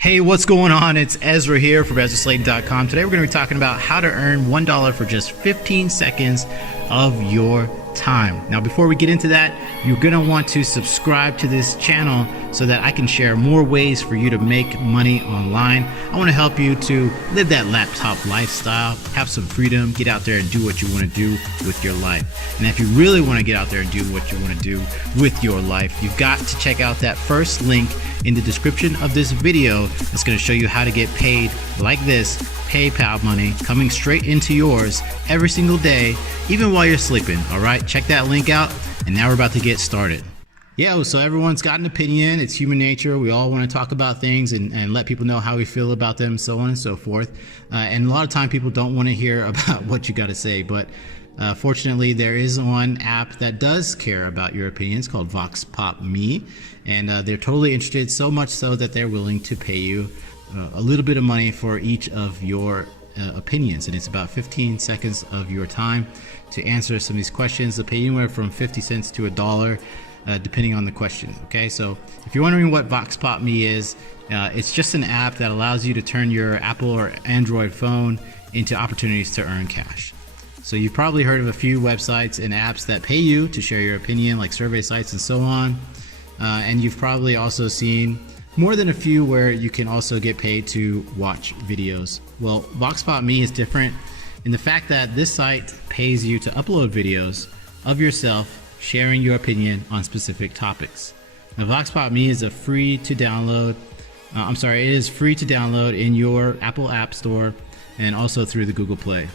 Hey, what's going on? It's Ezra here from EzraSlayton.com. Today we're going to be talking about how to earn $1 for just 15 seconds of your time. Now, before we get into that, you're going to want to subscribe to this channel so that I can share more ways for you to make money online. I want to help you to live that laptop lifestyle, have some freedom, get out there and do what you want to do with your life. And if you really want to get out there and do what you want to do with your life, you've got to check out that first link in the description of this video. It's going to show you how to get paid like this, PayPal money coming straight into yours every single day, even while you're sleeping. All right, check that link out. And now we're about to get started. Yeah, so everyone's got an opinion. It's human nature. We all want to talk about things and let people know how we feel about them, so on and so forth. And a lot of time people don't want to hear about what you got to say, but fortunately, there is one app that does care about your opinions called Vox Pop Me, and they're totally interested, so much so that they're willing to pay you a little bit of money for each of your opinions, and it's about 15 seconds of your time to answer some of these questions. They'll pay you anywhere from 50 cents to $1, depending on the question. Okay, so if you're wondering what Vox Pop Me is, it's just an app that allows you to turn your Apple or Android phone into opportunities to earn cash. So you've probably heard of a few websites and apps that pay you to share your opinion, like survey sites and so on. And you've probably also seen more than a few where you can also get paid to watch videos. Well, Vox Pop Me is different in the fact that this site pays you to upload videos of yourself sharing your opinion on specific topics. Now, Vox Pop Me is free to download. It is free to download in your Apple App Store and also through the Google Play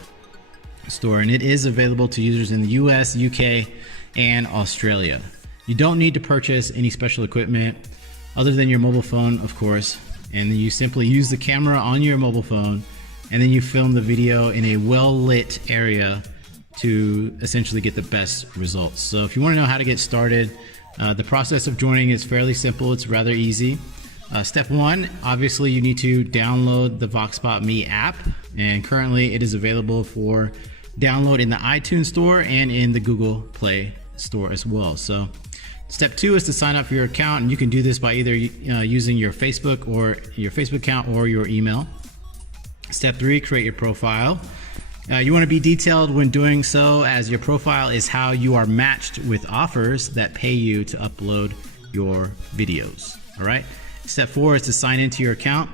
Store, and it is available to users in the US, UK, and Australia. You don't need to purchase any special equipment other than your mobile phone, of course, and then you simply use the camera on your mobile phone, and then you film the video in a well-lit area to essentially get the best results. So if you want to know how to get started, the process of joining is fairly simple. It's rather easy. Step one, obviously you need to download the Vox Pop Me app, and currently it is available for download in the iTunes Store and in the Google Play Store as well. So step two is to sign up for your account, and you can do this by either using your Facebook account or your email. Step three, create your profile. You want to be detailed when doing so, as your profile is how you are matched with offers that pay you to upload your videos. All right. Step four is to sign into your account.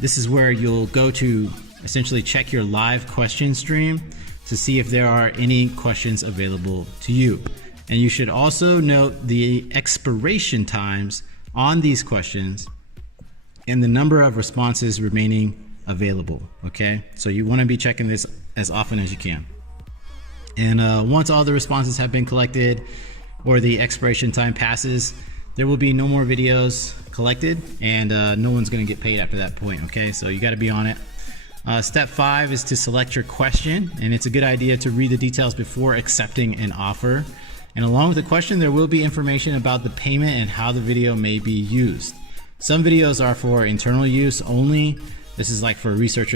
This is where you'll go to essentially check your live question stream to see if there are any questions available to you. And you should also note the expiration times on these questions and the number of responses remaining available. Okay, so you want to be checking this as often as you can. And once all the responses have been collected or the expiration time passes, there will be no more videos collected, and no one's going to get paid after that point. Okay, so you got to be on it. Step five is to select your question, and it's a good idea to read the details before accepting an offer. And along with the question, there will be information about the payment and how the video may be used. Some videos are for internal use only. This is like for research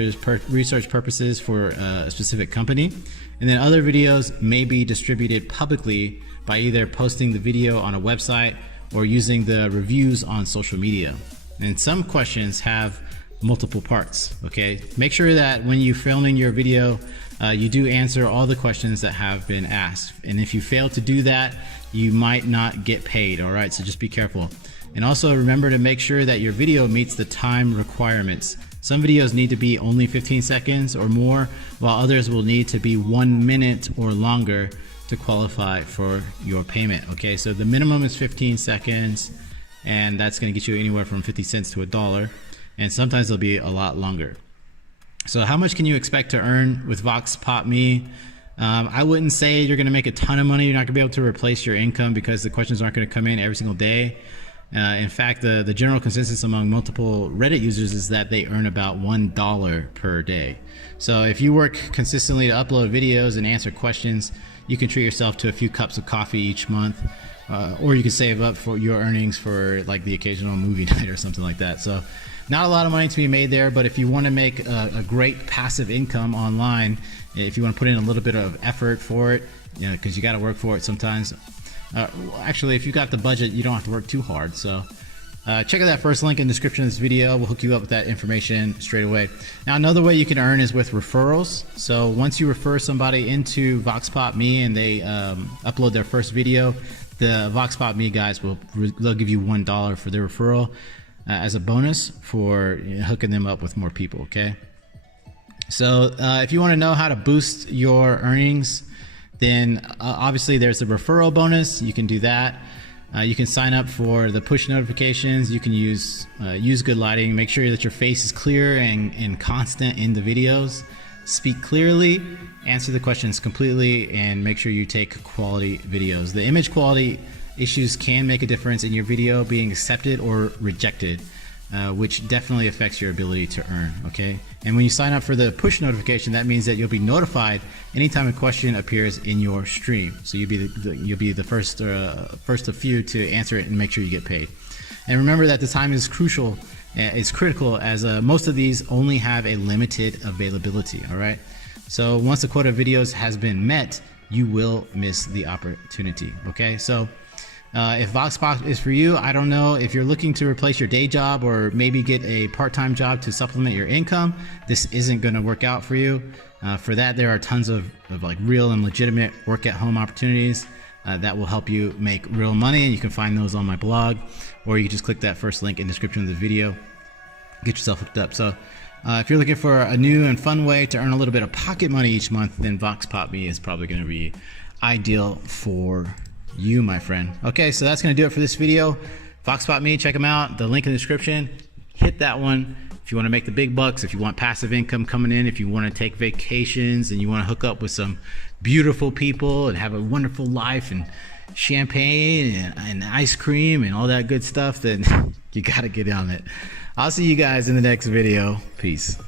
purposes for a specific company. And then other videos may be distributed publicly by either posting the video on a website or using the reviews on social media. And some questions have multiple parts. Okay, make sure that when you're filming your video, you do answer all the questions that have been asked. And if you fail to do that, you might not get paid. All right, so just be careful. And also remember to make sure that your video meets the time requirements. Some videos need to be only 15 seconds or more, while others will need to be 1 minute or longer to qualify for your payment. Okay, so the minimum is 15 seconds, and that's going to get you anywhere from 50 cents to $1, and sometimes they'll be a lot longer. So how much can you expect to earn with Vox Pop Me? I wouldn't say you're going to make a ton of money. You're not going to be able to replace your income because the questions aren't going to come in every single day. In fact, the general consensus among multiple Reddit users is that they earn about $1 per day. So if you work consistently to upload videos and answer questions, you can treat yourself to a few cups of coffee each month, or you can save up for your earnings for like the occasional movie night or something like that. So not a lot of money to be made there, but if you want to make a great passive income online, if you want to put in a little bit of effort for it, you know, because you got to work for it sometimes. Actually, if you got the budget, you don't have to work too hard. So Check out that first link in the description of this video. We'll hook you up with that information straight away. Now, another way you can earn is with referrals. So once you refer somebody into VoxPopMe and they upload their first video, the VoxPopMe guys they'll give you $1 for their referral as a bonus for hooking them up with more people. Okay. So if you want to know how to boost your earnings, then obviously there's a referral bonus. You can do that. You can sign up for the push notifications. You can use good lighting. Make sure that your face is clear and constant in the videos. Speak clearly, answer the questions completely, and make sure you take quality videos. The image quality issues can make a difference in your video being accepted or rejected, which definitely affects your ability to earn. Okay, and when you sign up for the push notification, that means that you'll be notified anytime a question appears in your stream. So you'll be the first of few to answer it and make sure you get paid. And remember that the time is crucial. It's critical, as most of these only have a limited availability. All right, so once the quota of videos has been met, you will miss the opportunity. Okay, so if VoxPop is for you, I don't know if you're looking to replace your day job or maybe get a part-time job to supplement your income. This isn't going to work out for you. For that, there are tons of like real and legitimate work-at-home opportunities that will help you make real money, and you can find those on my blog, or you can just click that first link in the description of the video. Get yourself hooked up. So if you're looking for a new and fun way to earn a little bit of pocket money each month, then VoxPopMe is probably going to be ideal for you, my friend. Okay, so that's going to do it for this video. VoxPopMe, check them out. The link in the description. Hit that one if you want to make the big bucks, if you want passive income coming in, if you want to take vacations and you want to hook up with some beautiful people and have a wonderful life and champagne and ice cream and all that good stuff, then you got to get on it. I'll see you guys in the next video. Peace.